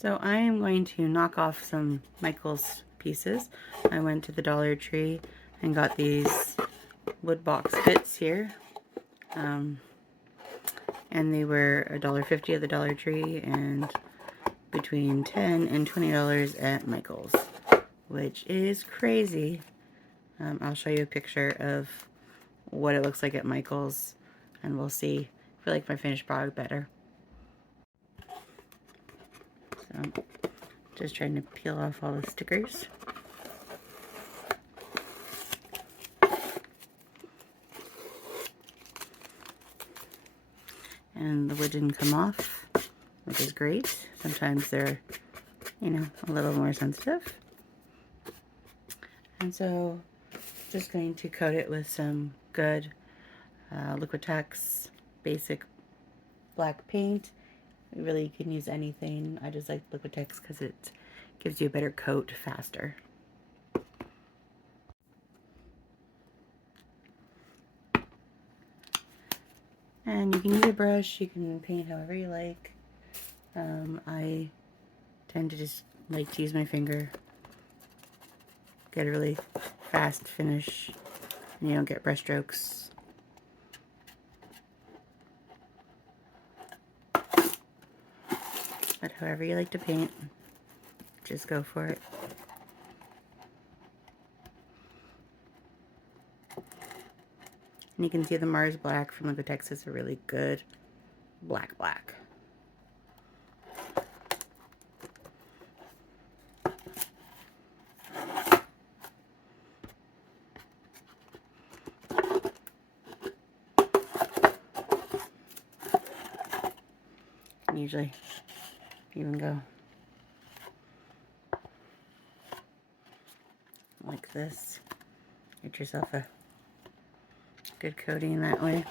So I am going to knock off some Michaels pieces. I went to the Dollar Tree and got these wood box bits here. And they were $1.50 at the Dollar Tree and between $10 and $20 at Michaels, which is crazy. I'll show you a picture of what it looks like at Michaels and we'll see if we like my finished product better. So just trying to peel off all the stickers. And the wood didn't come off, which is great. Sometimes they're, you know, a little more sensitive. And so just going to coat it with some good Liquitex basic black paint. You really can use anything. I just like Liquitex because it gives you a better coat faster. And you can use a brush, you can paint however you like. I tend to just like to use my finger, get a really fast finish, and you don't get brush strokes. But however you like to paint, just go for it. And you can see the Mars Black from Liquitex is a really good black. And usually even go like this. Get yourself a good coating that way.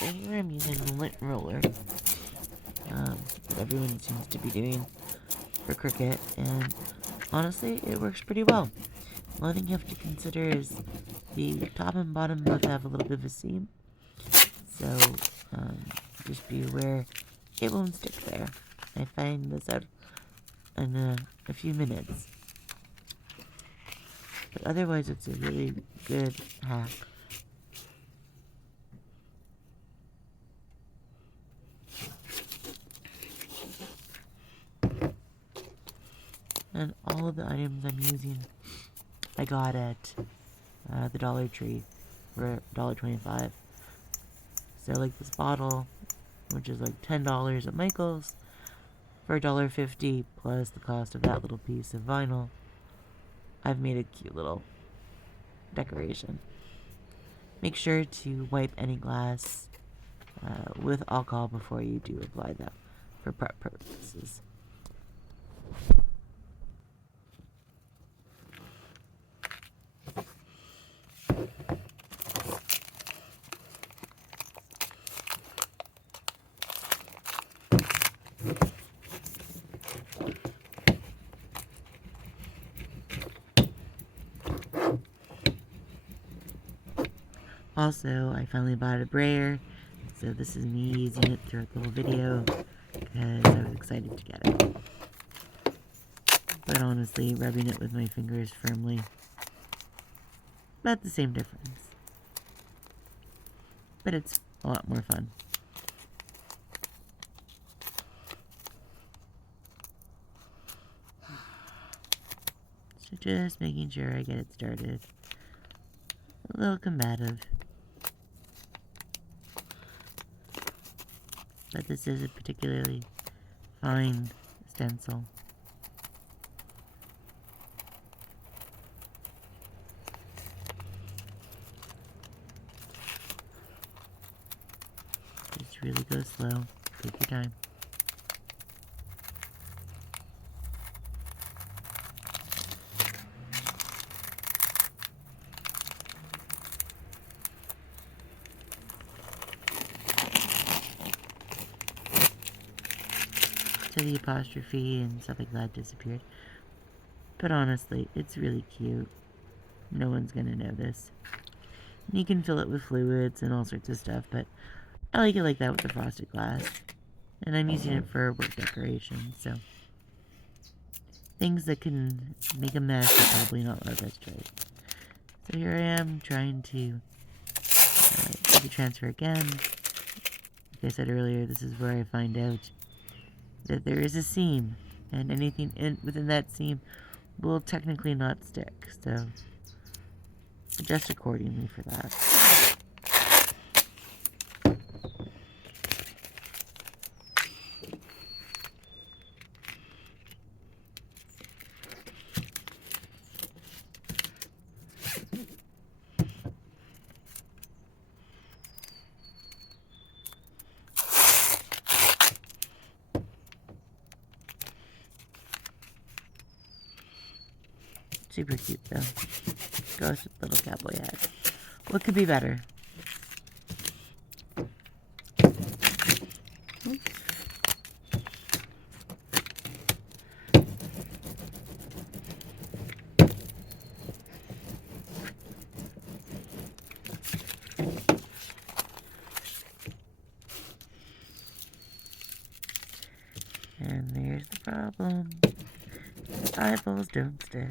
So here I'm using the lint roller. That everyone seems to be doing for Cricut, and honestly, it works pretty well. One thing you have to consider is the top and bottom both have a little bit of a seam, so just be aware it won't stick there. I find this out in a few minutes. But otherwise, it's a really good hack. And all of the items I'm using, I got at the Dollar Tree for $1.25. So like this bottle, which is like $10 at Michael's, for $1.50 plus the cost of that little piece of vinyl, I've made a cute little decoration. Make sure to wipe any glass with alcohol before you do apply that for prep purposes. Also, I finally bought a brayer, so this is me using it throughout the whole video because I was excited to get it. But honestly, rubbing it with my fingers firmly, about the same difference. But it's a lot more fun. So just making sure I get it started. A little combative. But this is a particularly fine stencil. Just really go slow. Take your time. So the apostrophe and stuff like that disappeared. But honestly, it's really cute. No one's gonna notice. And you can fill it with fluids and all sorts of stuff, but I like it like that with the frosted glass. And I'm using it for work decoration, so things that can make a mess are probably not our best choice. So here I am trying to do the transfer again. Like I said earlier, this is where I find out that there is a seam, and anything within that seam will technically not stick, so adjust accordingly for that. Super cute though. Goes with little cowboy hat. What could be better? And there's the problem. Eyeballs don't stick.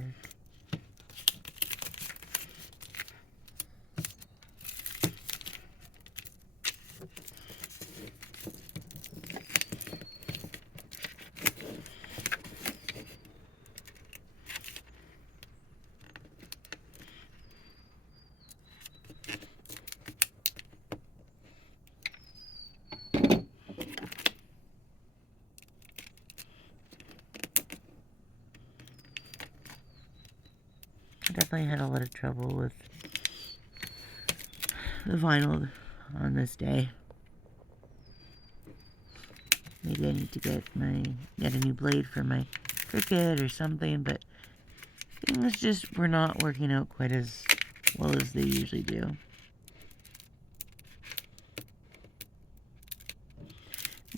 I definitely had a lot of trouble with the vinyl on this day. Maybe I need to get a new blade for my Cricut or something, but things just were not working out quite as well as they usually do.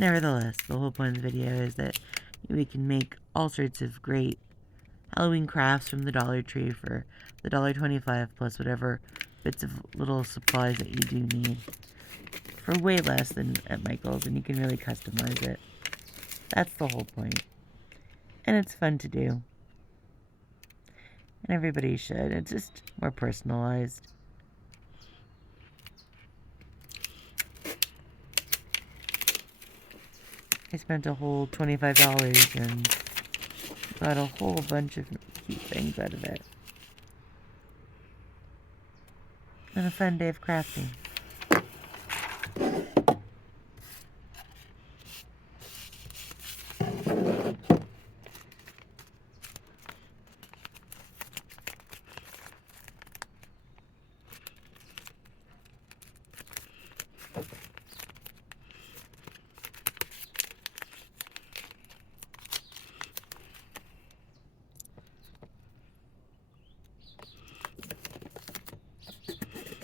Nevertheless, the whole point of the video is that we can make all sorts of great Halloween crafts from the Dollar Tree for the $1.25 plus whatever bits of little supplies that you do need for way less than at Michael's, and you can really customize it. That's the whole point. And it's fun to do. And everybody should. It's just more personalized. I spent a whole $25 and got a whole bunch of cute things out of it. And a fun day of crafting.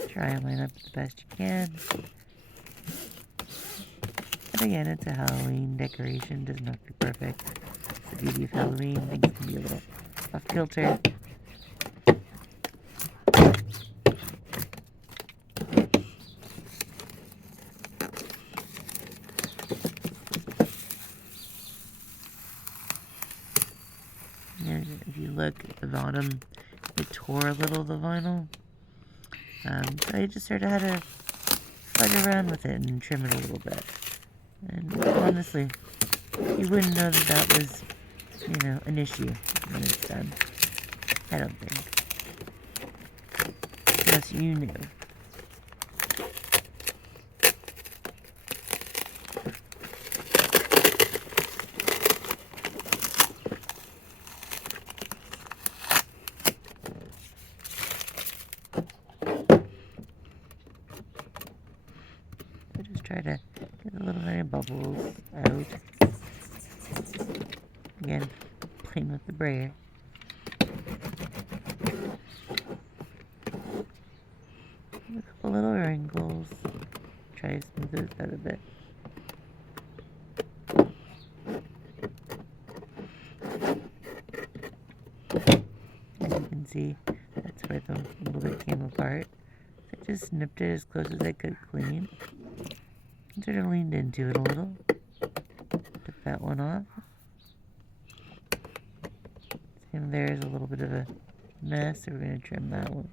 Try and line up the best you can. But again, it's a Halloween decoration. Doesn't have to be perfect. It's the beauty of Halloween. Things can be a little off kilter. And if you look at the bottom, it tore a little of the vinyl. So I just sort of had to fudge around with it and trim it a little bit. And honestly, you wouldn't know that that was, an issue when it's done. I don't think. Unless you knew. Try to get a little tiny bubbles out. Again, playing with the brayer. A couple little wrinkles. Try to smooth those out a bit. As you can see, that's where the little bit came apart. So I just snipped it as close as I could clean. Sort of leaned into it a little. Took that one off. And there's a little bit of a mess, so we're going to trim that one.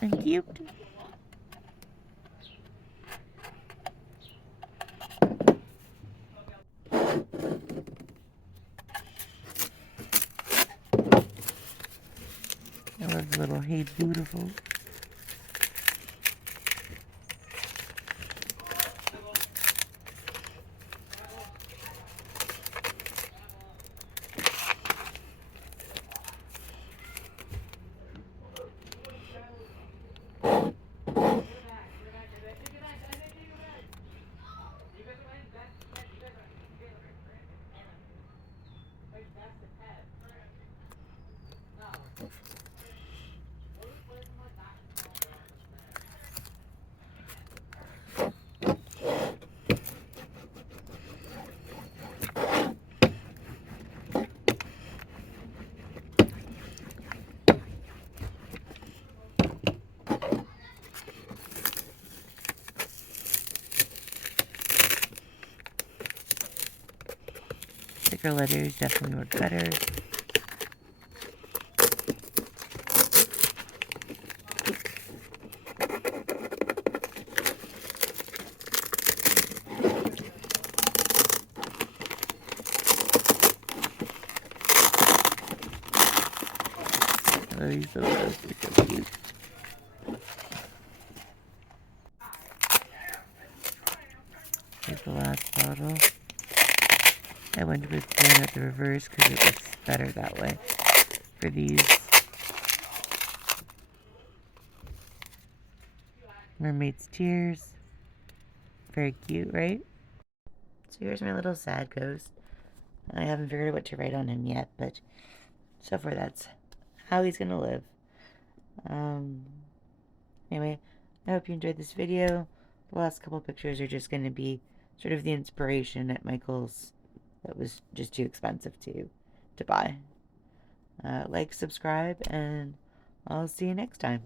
And cute. I love the little Hey Beautiful. Thicker letters definitely work better. Oh, these little guys are so cute. Here's the last bottle. I went with doing it the reverse because it looks better that way for these. Mermaid's Tears. Very cute, right? So here's my little sad ghost. I haven't figured out what to write on him yet, but so far that's how he's gonna live. Anyway, I hope you enjoyed this video. The last couple pictures are just going to be sort of the inspiration at Michael's that was just too expensive to buy. Like, subscribe, and I'll see you next time.